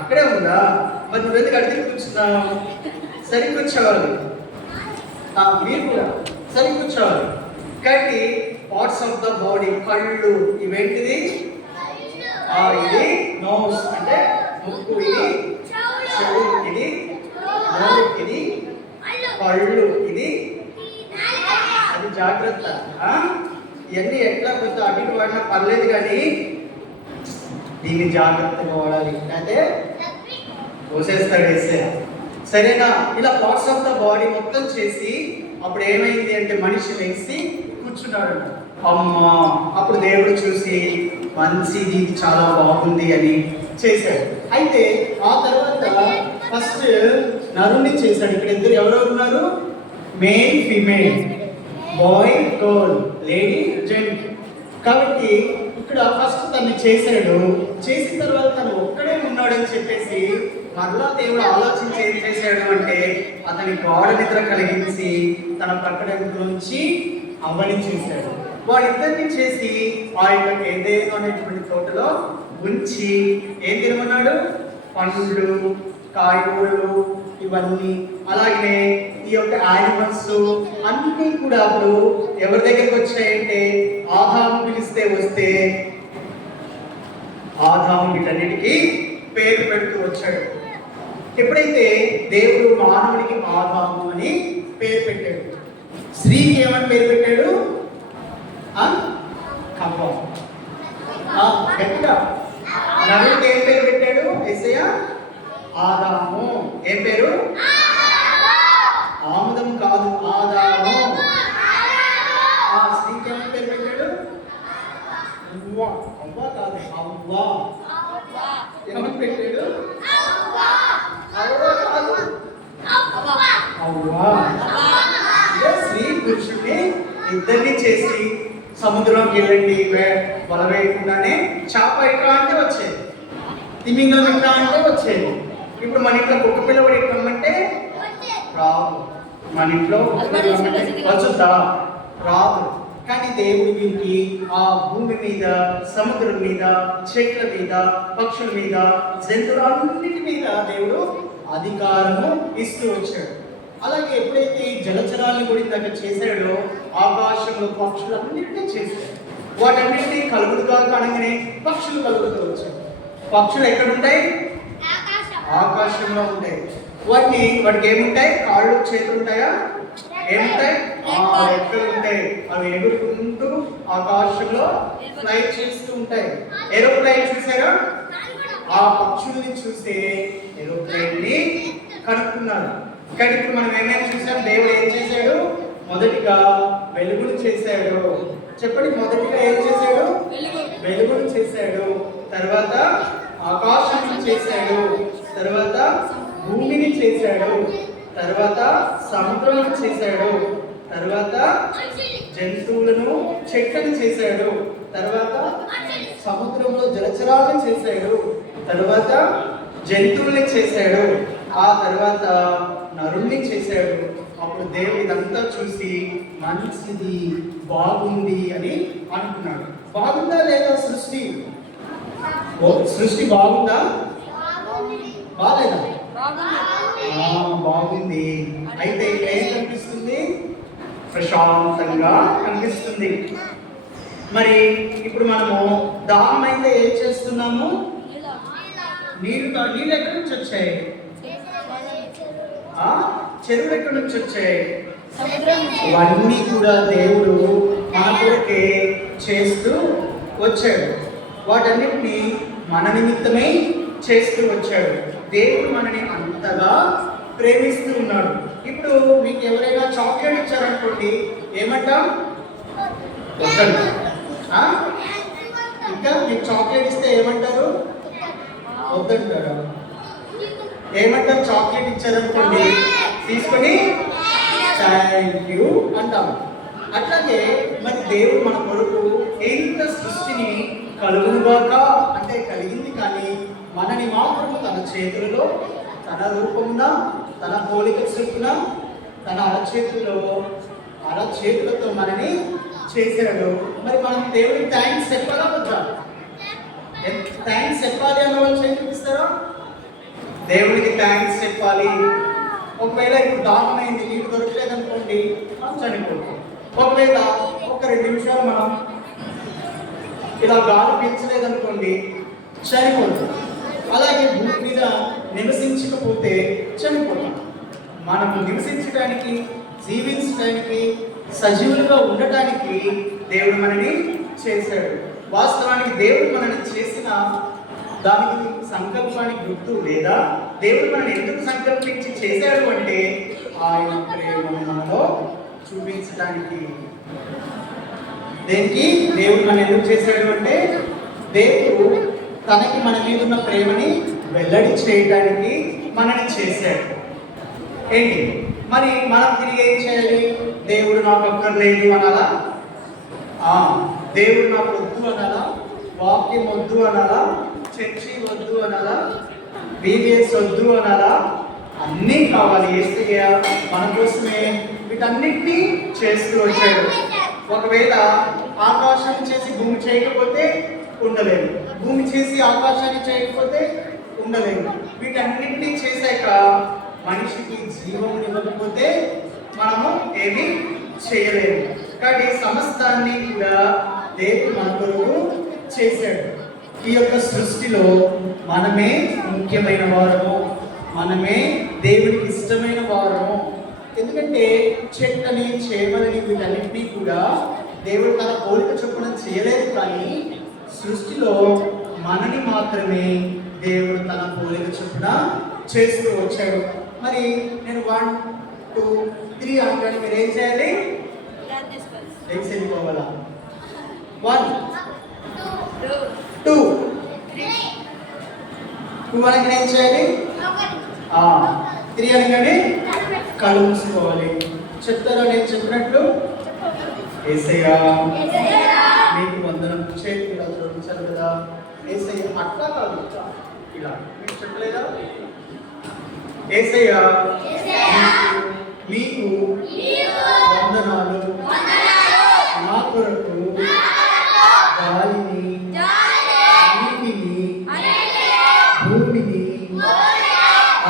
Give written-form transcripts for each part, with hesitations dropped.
అక్కడే ఉందా? మరి నువ్వెందుకు అడిగి కూర్చున్నావు? సరి కూర్చోవాలి. మీరు కూడా సరి కూర్చోవాలి. కాబట్టి పార్ట్స్ ఆఫ్ ద బాడీ, కళ్ళు ఇవేంటిది? ఇది నోస్ అంటే ముక్కు, ఇది చెవు, ఇది నోరు, ఇది కళ్ళు, ఇది అది జాగ్రత్త. ఇవన్నీ ఎట్లా కొంత అటు ఇటు వాడినా పర్లేదు, కానీ దీన్ని జాగ్రత్తగా వాడాలి, అయితే పోసేస్తాడు వేసే. సరేనా? ఇలా పార్ట్స్ ఆఫ్ ద బాడీ మొత్తం చేసి అప్పుడు ఏమైంది అంటే మనిషి వేసి కూర్చున్నాడు. అమ్మా, అప్పుడు దేవుడు చూసి మంచిది, ఇది చాలా బాగుంది అని చేశాడు. అయితే ఆ తర్వాత ఫస్ట్ నరుణ్ణి చేశాడు. ఇక్కడ ఇద్దరు ఎవరెవరు ఉన్నారు? Male female, boy girl, lady gent. కాబట్టి ఇక్కడ ఫస్ట్ తను చేశాడు. చేసిన తర్వాత తను ఒక్కడే ఉన్నాడని చెప్పేసి మరలా దేవుడు ఆలోచించి ఏం చేశాడు అంటే అతని గాఢ నిద్ర కలిగించి తన ప్రకటనలోంచి అవ్వని చేశాడు. వాళ్ళిద్దరిని చేసి ఆ యొక్క ఏదేదో అనేటువంటి తోటలో ఉంచి ఏం తినమన్నాడు? పండ్లు, కాయగూరలు ఇవన్నీ, అలాగే ఈ యొక్క యానిమల్స్ అన్నీ కూడా అప్పుడు ఎవరి దగ్గరికి వచ్చాయంటే ఆదాము పిలిస్తే వస్తే ఆదాము వీటన్నిటికీ పేరు పెడుతూ వచ్చాడు. ఎప్పుడైతే దేవుడు మానవునికి ఆదాము అని పేరు పెట్టాడు, స్త్రీకి ఏమని పేరు పెట్టాడు? కవ్వ. గట్టిగా నరుడికి ఏం పేరు పెట్టాడు? యేసయ్య ఆదాము. ఏం పేరు? ఆముదం కాదు, ఆదాము. ఆ స్త్రీకి ఏమని పేరు పెట్టాడు? అవ్వ కాదు, అవ్వ. ఏమని పెట్టాడు? స్త్రీ పురుషుడిని ఇద్దరిని చేసి సముద్రంకి వెళ్ళండి వల వేయకుండానే చేప ఇట్లా అంటే వచ్చేది, తిమింగలం ఇట్లా అంటే వచ్చేది. ఇప్పుడు మన ఇంట్లో కుక్క పిల్ల కూడా ఇట్లమ్మంటే రాదు, మన ఇంట్లో వచ్చుద్దా? రాదు. కానీ దేవుడి వీరికి ఆ భూమి మీద, సముద్రం మీద, చెట్ల మీద, పక్షుల మీద, జంతువులన్నిటి మీద దేవుడు అధికారము ఇస్తూ వచ్చాడు. అలాగే ఎప్పుడైతే జలచరాలను కూడా ఇందాక చేశాడో ఆకాశంలో పక్షులన్నింటినీ చేశాడు. వాటన్నింటినీ కలుగుడుగా అనగానే పక్షులు కలుగుతూ వచ్చాయి. పక్షులు ఎక్కడుంటాయి? ఆకాశంలో ఉంటాయి. వాటికి ఏముంటాయి? కాళ్ళు, చేతులు ఉంటాయా? ఏముంటాయి? రెక్కలు ఉంటాయి. అవి ఎగురుకుంటూ ఆకాశంలో ఫ్లైట్ చేస్తూ ఉంటాయి. ఏరోప్లైన్ చూసారా? ఆ పక్షుల్ని చూస్తే ఏరోప్లైన్ ని కనుక్కున్నారు. కానీ ఇప్పుడు మనం ఏమేమి చూసాం? దేవుడు ఏం చేశాడు? మొదటిగా వెలుగును చేశాడు. చెప్పండి, మొదటిగా ఏం చేశాడు? వెలుగును చేశాడు. తర్వాత ఆకాశాన్ని చేశాడు. తర్వాత భూమిని చేశాడు. తర్వాత సముద్రం చేశాడు. తర్వాత జంతువులను, చెట్లను చేశాడు. తర్వాత సముద్రంలో జలచరాలను చేశాడు. తర్వాత జంతువుల్ని చేశాడు. ఆ తర్వాత నరుణ్ణి చేశాడు. అప్పుడు దేవుడు ఇదంతా చూసి మంచిది, బాగుంది అని అంటున్నాడు. బాగుందా లేదా సృష్టి? సృష్టి బాగుందా? బాగాలేదా? బాగుంది. అయితే ఏం కనిపిస్తుంది? ప్రశాంతంగా కనిపిస్తుంది. మరి ఇప్పుడు మనము దాహం అయితే ఏం చేస్తున్నాము? నీళ్ళు ఎక్కడి నుంచి వచ్చాయి? చెరువులు ఎక్కడి నుంచి వచ్చాయి? అవన్నీ కూడా దేవుడు మన కొరకే చేస్తూ వచ్చాడు. వాటన్నిటిని మన నిమిత్తమే చేస్తూ వచ్చాడు. దేవుడు మనని అంతగా ప్రేమిస్తూ ఉన్నాడు. ఇప్పుడు మీకు ఎవరైనా చాక్లెట్ ఇచ్చారనుకోండి, ఏమంటాం? వద్దంట. ఇంకా మీకు చాక్లెట్ ఇస్తే ఏమంటారు? వద్దంటారా? ఏమంటారు? చాక్లెట్ ఇచ్చారనుకోండి, తీసుకొని థ్యాంక్ యూ అంటాం. అట్లాగే మరి దేవుడు మన కొరకు ఎంత సృష్టిని కలుగునుగాక అంటే కలిగింది, కానీ మనని మాత్రం తన చేతులలో, తన రూపమున, తన పోలిక చొప్పున, తన అరచేతులతో మనని చేశాడు. మరి మనం దేవుడికి థ్యాంక్స్ చెప్పాలా వద్దా? థ్యాంక్స్ చెప్పాలి అన్న వాళ్ళు చేయి చూపిస్తారా? దేవుడికి థ్యాంక్స్ చెప్పాలి. ఒకవేళ ఇప్పుడు దాహమైంది, నీళ్ళు దొరకలేదు అనుకోండి, మనం చనిపోతాం. ఒకవేళ ఒక 2 నిమిషాలు మనం ఇలా గాలి పీల్చలేదనుకోండి, చనిపోతాం. అలాగే భూమి మీద నివసించకపోతే చనిపోతాం. మనము నివసించడానికి, జీవించడానికి, సజీవులుగా ఉండటానికి దేవుడు మనని చేశాడు. వాస్తవానికి దేవుడు మనని చేసిన దానికి సంకల్పానికి గుర్తు, లేదా దేవుడు మనల్ని ఎందుకు సంకల్పించి చేశాడు అంటే ఆయన ప్రేమను మనలో చూపించడానికి. దేనికి దేవుడు మనం ఎందుకు చేశాడు అంటే దేవుడు తనకి మన మీద ఉన్న ప్రేమని వెల్లడి చేయడానికి మనని చేశాడు. ఏంటి మరి మనం తిరిగి ఏం చేయాలి? దేవుడు నాకు అక్కర్లేదు అనాలా? దేవుడు నాకు వద్దు అనాలా? వాక్యం వద్దు అనాలా? చర్చి వద్దు అనాలా? బీబీఎస్ వద్దు అనాలా? అన్నీ కావాలి. యేసయ్య మన కోసమే వీటన్నిటినీ చేస్తూ వచ్చాడు. ఒకవేళ ఆకాశం చేసి భూమి చేయకపోతే ఉండలేము, భూమి చేసి ఆకాశాన్ని చేయకపోతే ఉండలేము. వీటన్నిటినీ చేశాక మనిషికి జీవం ఇవ్వకపోతే మనము ఏమీ చేయలేము. కాబట్టి సమస్తాన్ని కూడా దేవుడు మన కొరకు చేశాడు. ఈ యొక్క సృష్టిలో మనమే ముఖ్యమైన వారము, మనమే దేవుడికి ఇష్టమైన వారము. ఎందుకంటే చెట్లని, చేమలని వీటన్నిటినీ కూడా దేవుడు తన పోలిక చొప్పున చేయలేదు, కానీ సృష్టిలో మనని మాత్రమే దేవుడు తన పోలిక చొప్పున చేస్తూ వచ్చాడు. మరి నేను 1, 2, 3 అనగానే మీరు ఏం చేయాలి? వెళ్ళిపోవాలా? 1, 2 అనగానే ఏం చేయాలి? 3 అనగానే కళ్ళు మూసుకోవాలి. చెప్తారా నేను చెప్పినట్లు? యేసయ్యా మీకు వందనం. చేతి ఇలా చూపించారు కదా. యేసయ్య అట్లా కాదు, ఇలా మీకు చెప్పలేదా? యేసయ్యా మీకు వందనాలు, నా కొరకు గాలిని, నీటిని, భూమిని,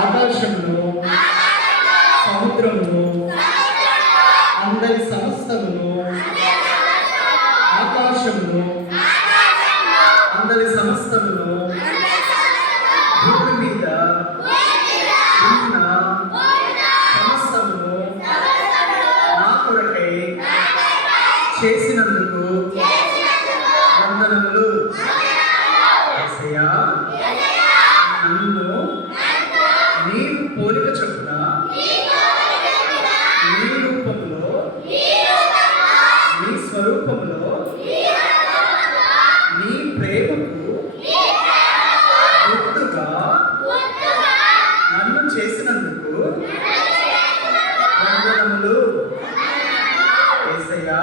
ఆకాశంలో, సముద్రమును, అందరి సమస్తమును, ఆకాశమును, అందరి సమస్తమును, భూమి మీద ఉన్న సమస్తమును నా కొరకై చేసినందుకు వందనములు. యేసయ్యా నన్ను నీ పోలిక చొప్పున, నీ రూపంలో, నీ స్వరూపంలో, నీ ప్రేమకు గుర్తుగా నన్ను చేసినందుకు వందనములు. యేసయ్యా